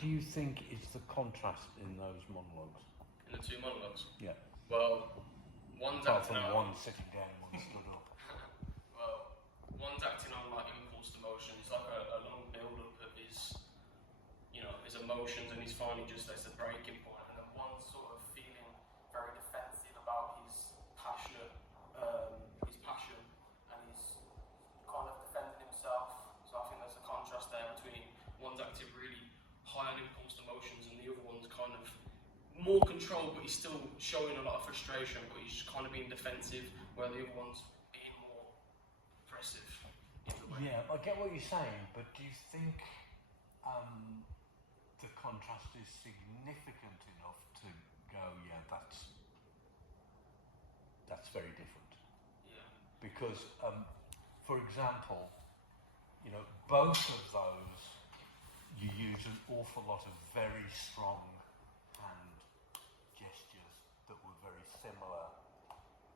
do you think is the contrast in those monologues? In the two monologues? Yeah. Well, one's apart acting from out. one sitting down, one stood up. Well, one's acting on like impulse emotions, like a long build-up of his, his emotions, and he's finally just that's the breaking point. And then one's sort of feeling very defensive about his passion, and he's kind of defending himself. So I think there's a contrast there between one's acting really high on impulse emotions, and the other one's kind of more control, but he's still showing a lot of frustration, but he's kind of being defensive, where the other one's being more aggressive. Yeah, I get what you're saying, but do you think the contrast is significant enough to go, yeah, that's very different? Yeah. Because, for example, both of those, you use an awful lot of very strong hand gestures that were very similar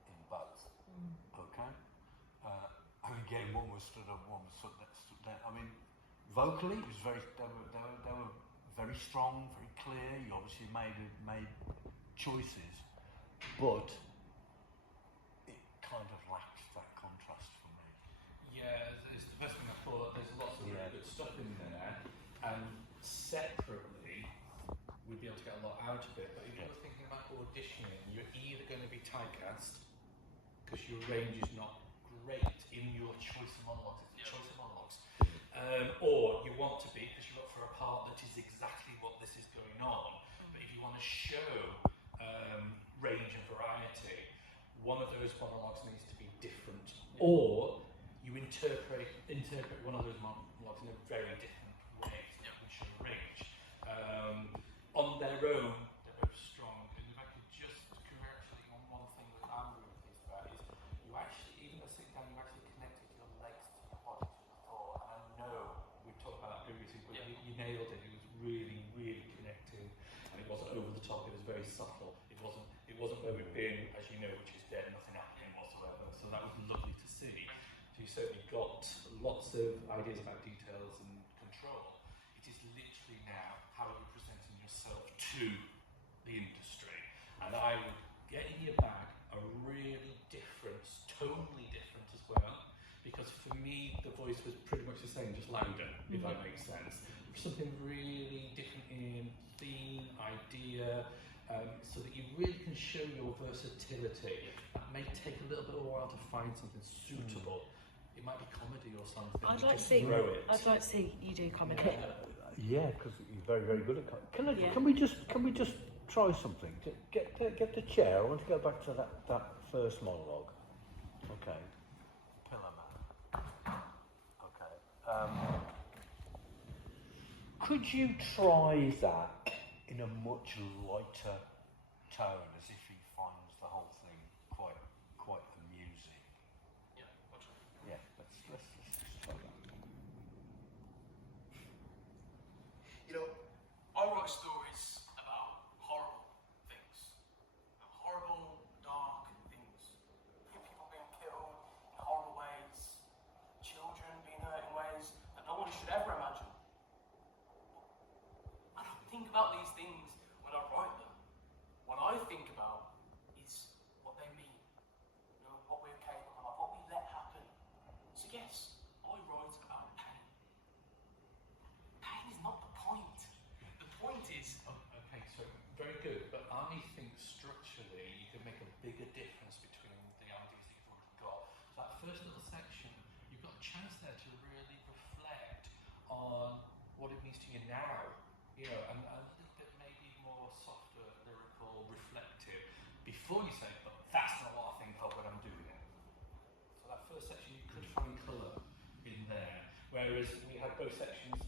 in both. Okay? And again, one was stood up, one was stood down. I mean, vocally, it was they were very strong, very clear. You obviously made choices, but it kind of lacked that contrast for me. Yeah, it's the first thing I thought. There's lots of really good stuff in there, and separately, we'd be able to get a lot out of it. But if you're thinking about auditioning, you're either going to be typecast because your range is not great in your choice of monologues. It's choice of monologues, or you want to be because you're up for a part that is exactly what this is going on. But if you want to show range and variety, one of those monologues needs to be different, or you interpret one of those monologues in a very different way so that can show range. On their own, they're both strong. And if I could just congratulate on one thing that I'm really pleased about is you actually, even though sitting down, you actually connected your legs to your body to the floor. And I know we've talked about that previously, but you nailed it. It was really, really connecting, and it wasn't over the top. It was very subtle. It wasn't where we've been, as you know, which is dead, nothing happening whatsoever. So that was lovely to see. So you certainly got lots of ideas about details and control. It is literally now how are you presenting yourself to the industry. And I would get in your bag a really different, tonally different as well, because for me the voice was pretty much the same, just louder, if that makes sense. Something really different in theme, idea, so that you really can show your versatility. That may take a little bit of a while to find something suitable. It might be comedy or something. I'd like to see you do comedy. Yeah, because you're very, very good at comedy. Can we just try something? Get the chair. I want to go back to that first monologue. Okay. Pillar Man. Okay. Could you try that in a much lighter tone, as if he finds the whole thing quite amusing? Yeah, I'll try. Yeah, let's just try that. I write stories about horrible things. Horrible, dark things. People being killed in horrible ways. Children being hurt in ways that no one should ever imagine. I don't think about these things when I write them. What I think about is what they mean. What we're capable of, what we let happen. So yes, I write about pain. Pain is not the point. The point is... Okay, so very good, but I think structurally you can make a bigger difference between the ideas that you've already got. That first little section, you've got a chance there to really reflect on what it means to you now, and a little bit maybe more softer, lyrical, reflective, before you say, but that's not what I think of when I'm doing it. So that first section you could find colour in there, whereas we had both sections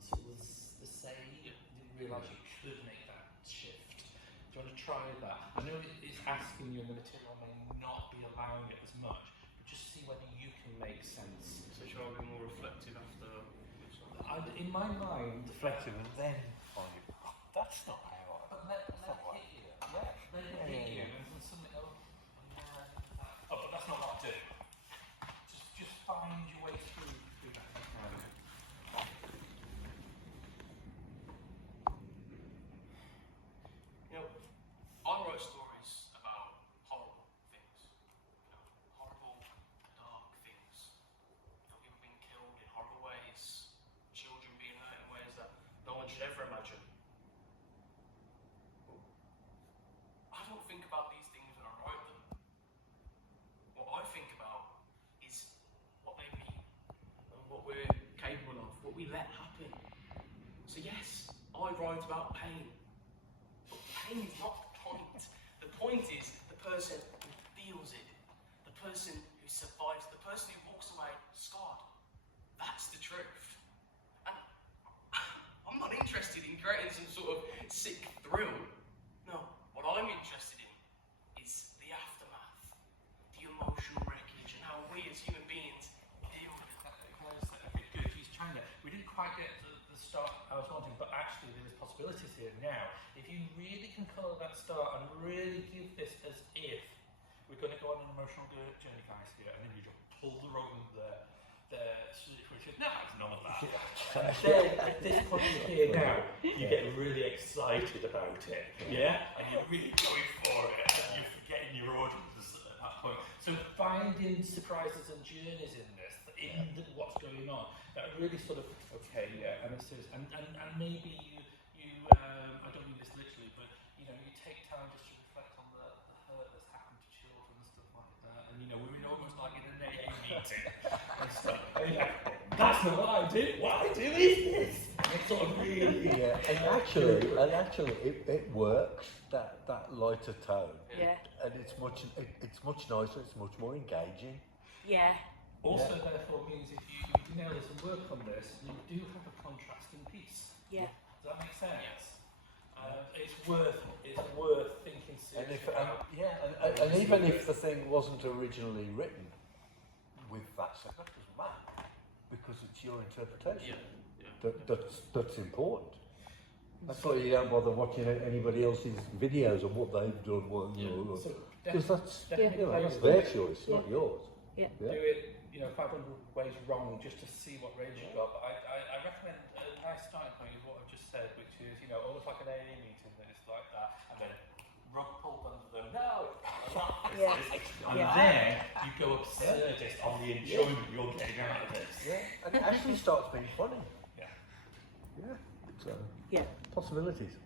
sort of the same. You didn't realise you could make that shift. Do you want to try that? I know it's asking you, and the material may not be allowing it as much, but just see whether you can make sense. So should I be more reflective after... In my mind... Reflective, and then find it. That's not how I... But let it hit you. Yeah, let it hit you. And then something else... Oh, but that's not what I do. Just find your way through that. about these things when I write them. What I think about is what they mean, and what we're capable of, what we let happen. So yes, I write about pain, but pain is not the point. The point is the person who feels it, the person who survives, the person who walks away scarred. That's the truth. And I'm not interested in creating some sort of sick thrill. No, what I'm interested in is the aftermath, the emotional wreckage, and how we as human beings deal with it. Good. He's trying to. We didn't quite get to the start I was wanting, but actually there is possibilities here now. If you really can colour that start and really give this as if we're going to go on an emotional journey, guys, here, and then you just pull the rug of the which is, no, it's none of that. And then at this point here now, you get really excited about it, yeah, and you're really going for it, and you're forgetting your audience at that point. So finding surprises and journeys in this, in what's going on, that really sort of, okay, yeah, and it's serious, and maybe you I don't mean this literally, but you know, you take time just to reflect on the hurt that's happened to children and stuff like that, and you know, we're almost like in an AA meeting and stuff. And you're like, that's not what I do. What I do is this. And it's sort of really, Yeah, and actually, it works. That lighter tone, Yeah. and it's much nicer. It's much more engaging. Yeah. also therefore means if you nail this and work on this, you do have a contrasting piece. Yeah. Does that make sense? Yes. It's worth thinking And seriously if about. and even if the thing wasn't originally written with that set, that doesn't matter because it's your interpretation. That's important. That's why you don't bother watching anybody else's videos on what they've done. So Because that's definitely that's play their with it. choice, not yours. Yeah. Do it, 500 ways wrong just to see what range you've got. But I recommend a nice starting point is what I've just said, which is, almost like an AA meeting that it's like that, and then rug pulled under them. No! Yeah. And Yeah. then you go absurdist on the enjoyment you're getting out of this. Yeah, and it actually starts being funny. Yeah. Yeah, so Yeah. possibilities.